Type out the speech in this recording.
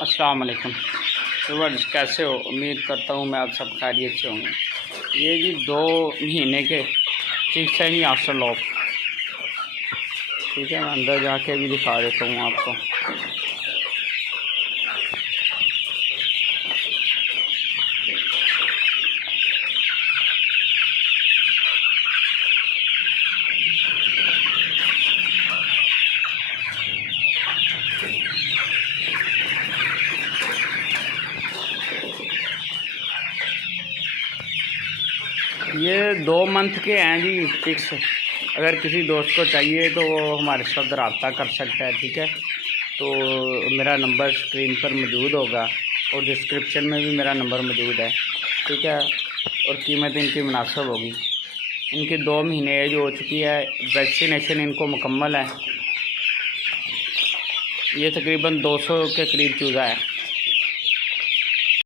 अस्सलाम वालेकुम। व्यूअर्स, कैसे हो? उम्मीद करता हूँ मैं आप सब खैरियत से होंगे। ये जी 2 महीने के ठीक है ही आफ्टर लॉक। ठीक है, मैं अंदर जाके भी दिखा देता हूँ आपको। ये 2 मंथ के हैं जी फिक्स। अगर किसी दोस्त को चाहिए तो वो हमारे साथ रब्ता कर सकता है। ठीक है, तो मेरा नंबर स्क्रीन पर मौजूद होगा और डिस्क्रिप्शन में भी मेरा नंबर मौजूद है। ठीक है, और कीमत इनकी मुनासिब होगी। इनकी 2 महीने एज हो चुकी है। वैक्सीनेशन इनको मुकम्मल है। ये तकरीबन 200 के करीब चूज़ा है।